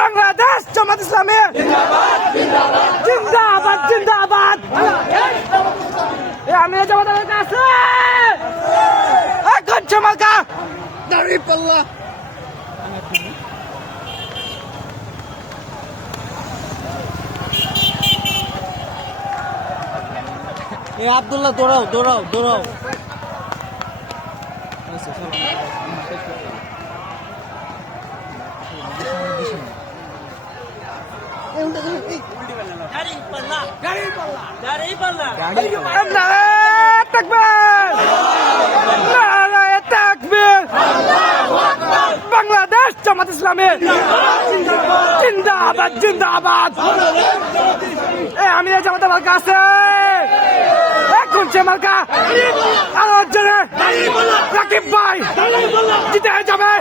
বাংলাদেশ জামাত ইসলামী জিন্দাবাদ জিন্দাবাদ। আমি জামাতের কাছে এখন চমকা দাঁড়িপাল্লা আব্দুল্লাহ দৌড়াও দৌড়াও দৌড়াও। বাংলাদেশ জামাত ইসলামী জিন্দাবাদ জিন্দাবাদ। আমি জামাত আমার কাছে এখন মার্কা আলোচনা রাকিব ভাই জিতে যাবে।